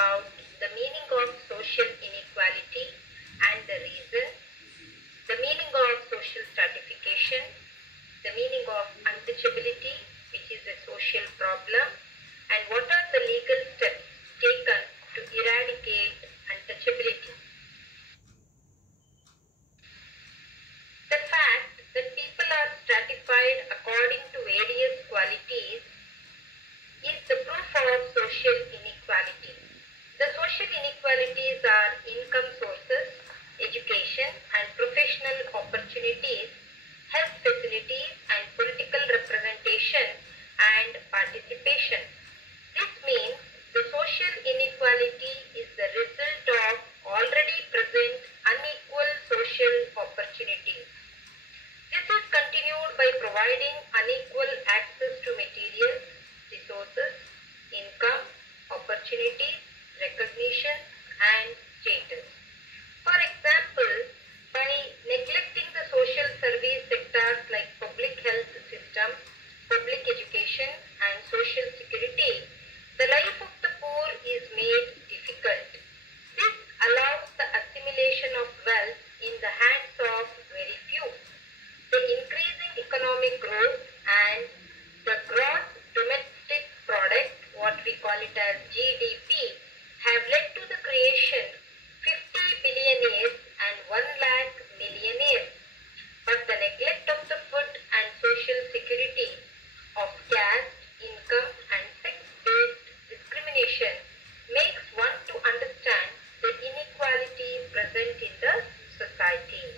about the meaning of social inequality and the reasons, the meaning of social stratification, the meaning of untouchability, which is a social problem, and what are the legal steps taken to eradicate untouchability. The fact that people are stratified according to various qualities is the proof of social inequality. The social inequalities are income sources, education and professional opportunities, health facilities and political representation and participation. This means the social inequality is the result of already present unequal social opportunities. This is continued by providing unequal access to materials, resources, income, opportunities, recognition and status. For example, by neglecting the social service sectors like public health system, public education and social security, the life of the poor is made difficult. This allows the assimilation of wealth in the hands of very few. The increasing economic growth and the gross domestic product, what we call it as GDP, have led to the creation 50 billionaires and 1 lakh millionaires. But the neglect of the food and social security, of caste, income and sex-based discrimination makes one to understand the inequality present in the society.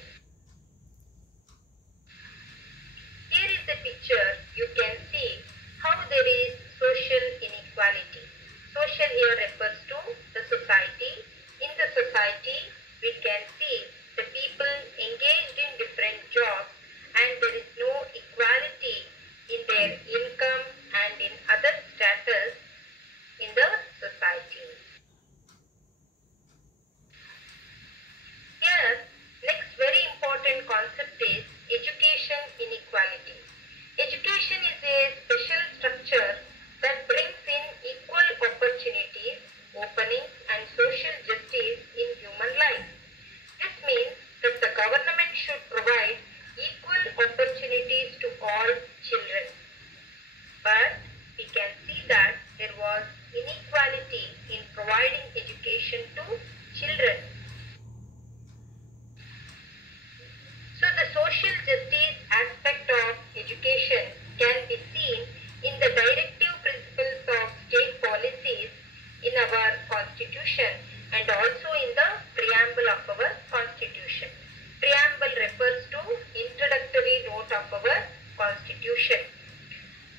Here is the picture. You can see how there is social inequality. Social here refers to the society. In the society, we can see the people engaged in different jobs and there is no equality in their income and in other status in the society. Here, next very important concept is education inequality. Education is a special structure that brings in equal opportunities, openings and social justice in human life. This means that the government should provide equal opportunities to all children. But we can see that there was inequality in providing education to children. So the social justice aspect of education can be seen in the directive principles of state policies in our constitution and also in the preamble of our constitution. Preamble refers to introductory note of our constitution.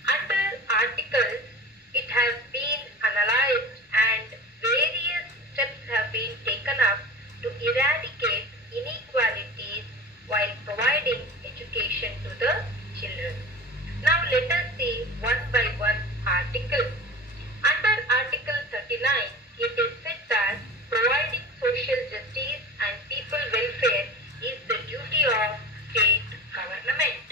Under articles, it has been analyzed and various steps have been taken up to eradicate inequalities while providing education to the children. Now let us see one by one article. Under Article 39, it is said that providing social justice and people welfare is the duty of state government.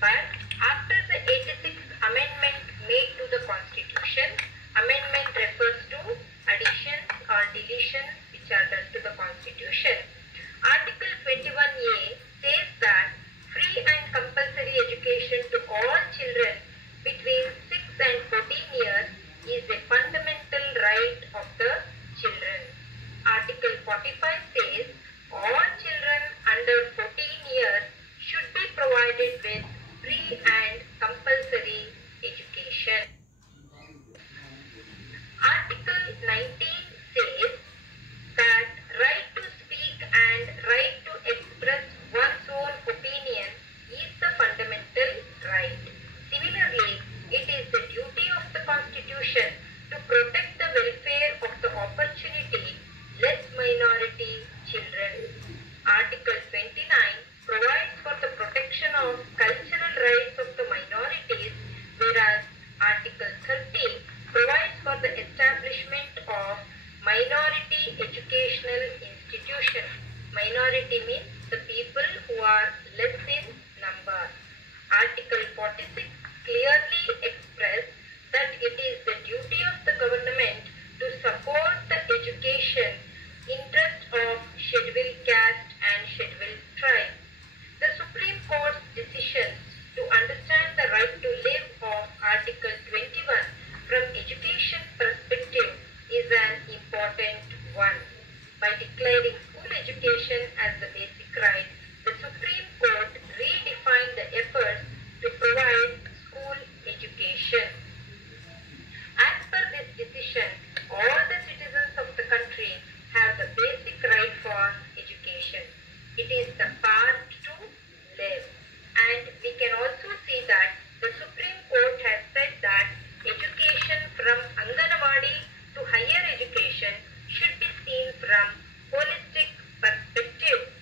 But after the 86th amendment made to the Constitution, amendment refers to additions or deletions which are done to the Constitution. Article 21A says that free and compulsory education to all children between 6 and 14 years is a fundamental right of the children. Article 45 says all children under 14 years should be provided with free and compulsory education. Article 19 says that right to speak and right to express one's own opinion is the fundamental right. Similarly, it is the duty of the Constitution to protect the welfare of the opportunity less minority children. Article 29 provides for the protection of cultural rights of the minorities, whereas Article 30 provides for the establishment of minority educational institutions. Minority means the people who are less in number. Article 46 clearly expressed that it is the duty of the government to support the education as the basic right, the Supreme Court redefined the efforts to provide school education. As per this decision, all the citizens of the country have the basic right for education. It is the path to live. And we can also see that the Supreme Court has said that education from Anganwadi to higher education should be seen from holistic perspective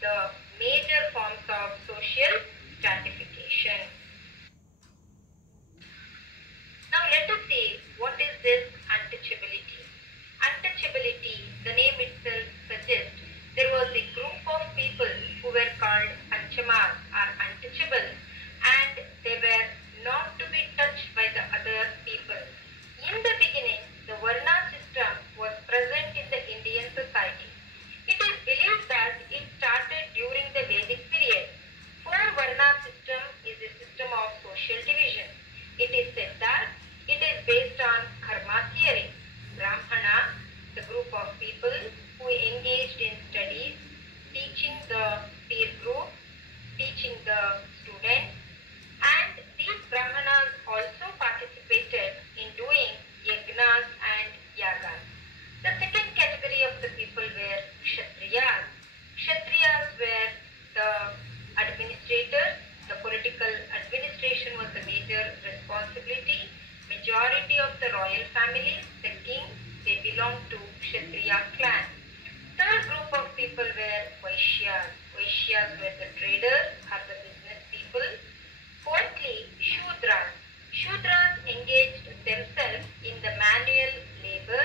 the major forms of social stratification. Now let us see what is this untouchability. Untouchability, the name itself suggests there was a group of people who were called panchamas or untouchable, and they were not to be touched by the other people. In the beginning, the Varna system was present in the Indian society. It is believed that it started during the Vedic period. Four-Varna system is a system of social division. It is said that it is based on karma theory. Brahmana, the group of people who engaged in studies, teaching the peer group, teaching the students, and these Brahmanas also participated in doing yajnas and yagas. The second category of the people were Kshatriyas. Kshatriyas were the administrators. The political administration was the major responsibility. Majority of the royal families, the king, they belonged to Kshatriya clan. Third group of people were Vyshyas. Vyshyas were the traders or the business people. Fourthly, Shudras. Shudras engaged themselves in the manual labor.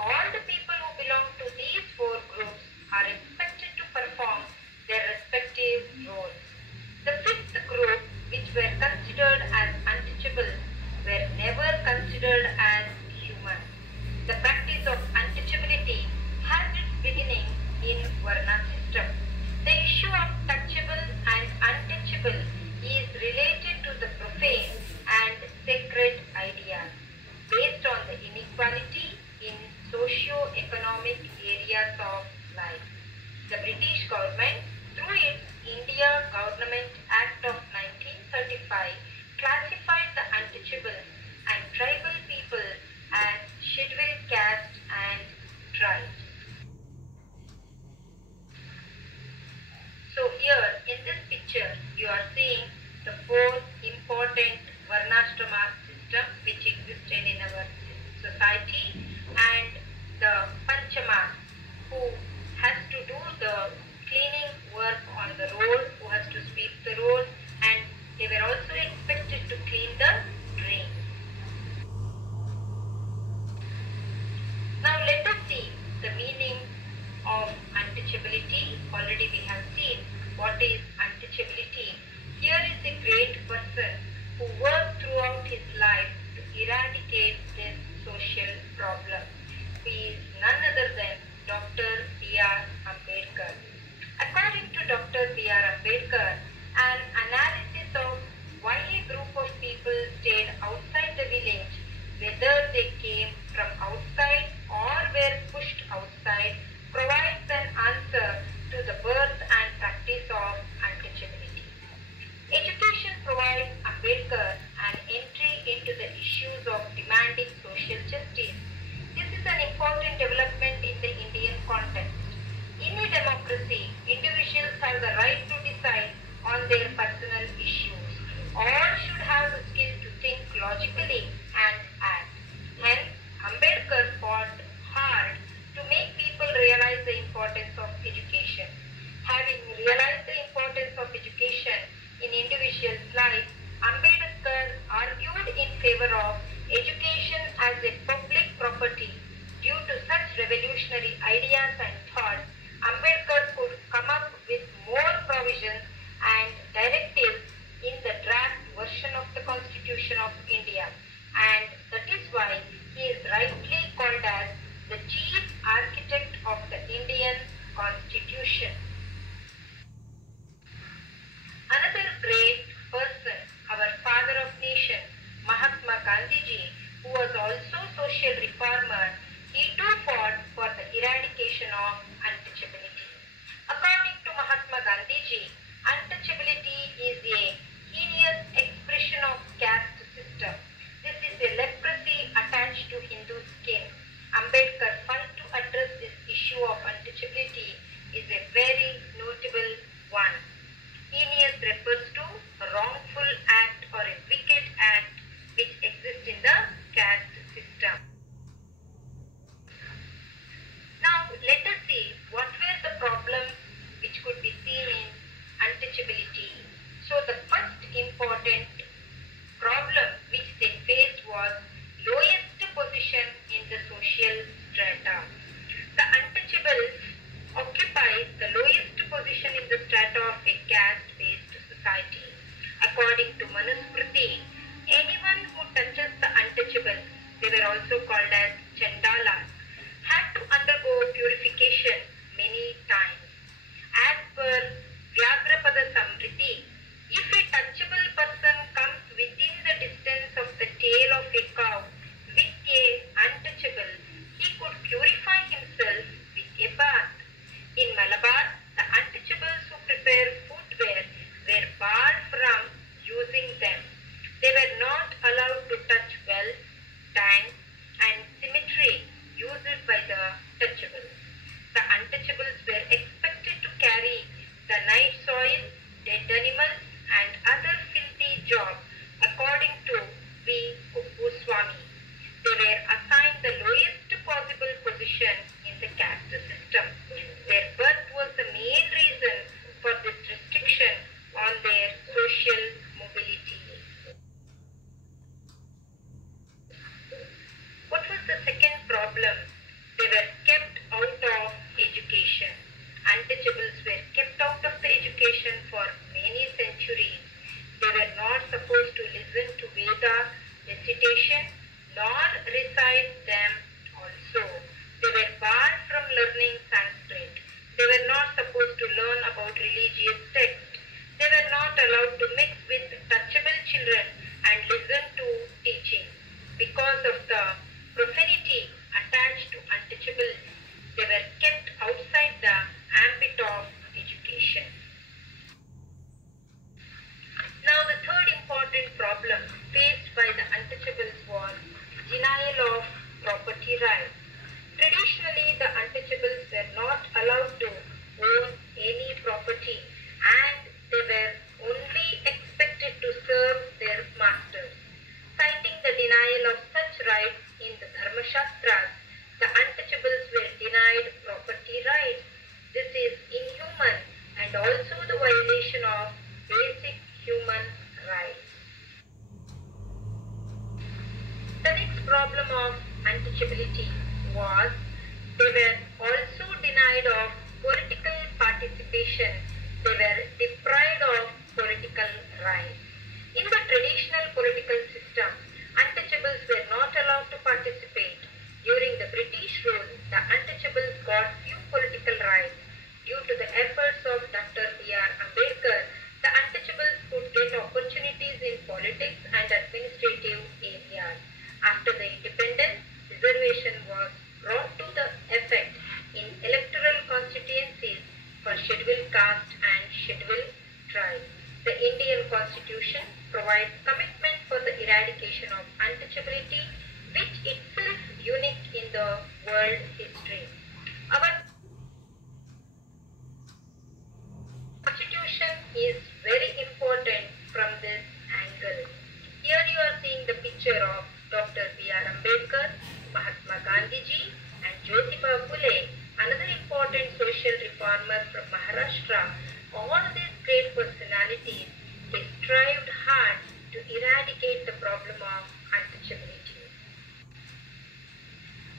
All the people who belong to these four groups are expected to perform their respective roles. The fifth group, which were considered as untouchable, were never considered as human. The practice of untouchability has its beginning in Varna system. The issue of touchable and untouchable is related to the profane and sacred ideas based on the inequality in socio-economic areas of life. The British government, through its India Government Act of 1935, classified the untouchable and tribal people as scheduled caste and tribes. So here in this picture you are seeing the four important varnashrama system which existed in our society, and the panchama who has to do the cleaning work on the road, who has to sweep the road, and they were also expected to clean the drains. Now let us see the meaning of untouchability. Already we have seen what is untouchability. Here is a great person who worked throughout his life to eradicate this social problem. He is none other than Dr. B.R. Ambedkar. According to Dr. B.R. Ambedkar, an analysis of why a group of people stayed outside the village, whether they came from outside or were pushed outside, provides an answer to the birth and practice of untouchability. Education provides Ambedkar an entry into the issues of demanding social justice. This is an important development in the Indian context. In a democracy, individuals have the right to decide on their personal issues. All should have the skill to think logically and act. Hence, Ambedkar fought hard to make people realize the importance of education. Having realized the importance of education in individuals' lives, Ambedkar argued in favor of education as a public property. Due to such revolutionary ideas and thoughts, Ambedkar could come up with more provisions and directives in the draft version of the Constitution of India, and that is why he is rightly called as the chief architect of the Indian Constitution. Another great person, our father of nation, Mahatma Gandhiji, who was also social reformer, he too fought for the eradication of untouchability. According to Mahatma Gandhiji, untouchability is a heinous expression of caste system. This is a leprosy attached to Hindu skin. Ambedkar fund to address this issue of untouchability is a very notable one. Heinous refers to a wrongful act or a wicked act which exists in the caste system. Now let us see what were the problems which could be according to Manusmriti, anyone who touches the untouchables, they were also called as Chandalas, had to undergo purification many times. As per Vyagrapada Samriti, if a touchable person comes within the distance of the tail of a cow with a untouchable, he could purify himself with a bath. In Malabar, the untouchables who prepare footwear were barred from using them. They were not allowed to touch wells, tanks, and cemetery used by the touchables. The untouchables were expected to carry the night soil, dead animals, and other filthy jobs according to V. Goswami. They were assigned the lowest possible position in the caste system. Their birth was the main reason for this restriction on their social mobility. What was the second problem? They were kept out of education. Untouchables were kept out of the education for many centuries. They were not supposed to listen to Veda recitation nor recite them also. They were barred from learning Sanskrit. They were not supposed to learn about religious texts. They were not allowed to mix with touchable children and listen to teaching. Because of the profanity attached to untouchables, they were kept outside the ambit of education. Now the third important problem faced by the untouchables was denial of property rights. Traditionally, the untouchables were not allowed to own any property and they were only expected to serve their masters. Citing the denial of such rights in the Dharma Shastras, the untouchables were denied property rights. This is inhuman and also the violation of basic human rights. The next problem of untouchability was they were also denied of political participation. They were deprived of political rights. In the traditional political system, untouchables were not allowed to participate. During the British rule, the untouchables got few political rights. Due to the efforts of Dr. B.R. Ambedkar, the untouchables could get opportunities in politics and administrative areas. After the independence, reservation was brought to the effect in electoral constituencies for scheduled caste and scheduled tribes. The Indian Constitution provides commitment for the eradication of untouchability, which itself unique in the world history. Our Constitution is very important from this angle. Here you are seeing the picture of Dr. B.R. Ambedkar, Mahatma Gandhiji, and Jyotiba Phule, another important social reformer from Maharashtra. All these great personalities, they strived hard to eradicate the problem of untouchability.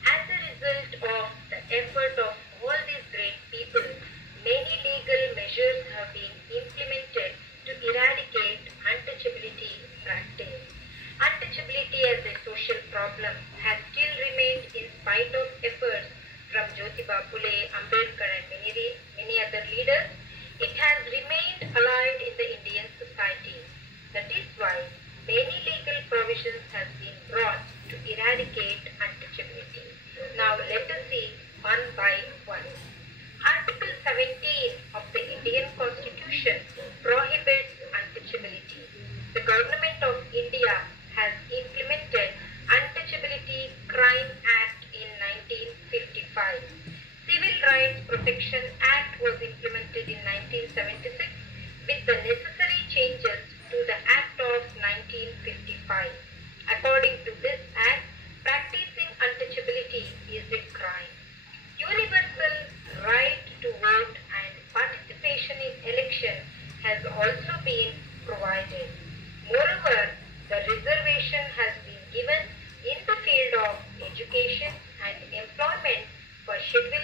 As a result of the effort of all these great people, many legal measures have been implemented to eradicate untouchability practice. Untouchability as a social problem has still remained in spite of efforts from Jyotiba Phule, Ambedkar and many other leaders. It has remained alive in the Indian society. That is why many legal provisions have been brought to eradicate untouchability. Now let us see one by one. Article 17 of the Indian Constitution prohibits untouchability. The Government of India has implemented Untouchability Crime Act in 1955. Civil Rights Protection Act was implemented in 1976 with the necessary changes to the Act of 1955. According to this Act, practicing untouchability is a crime. Universal right to vote and participation in election has also been provided. Moreover, the reservation has been given in the field of education and employment for scheduled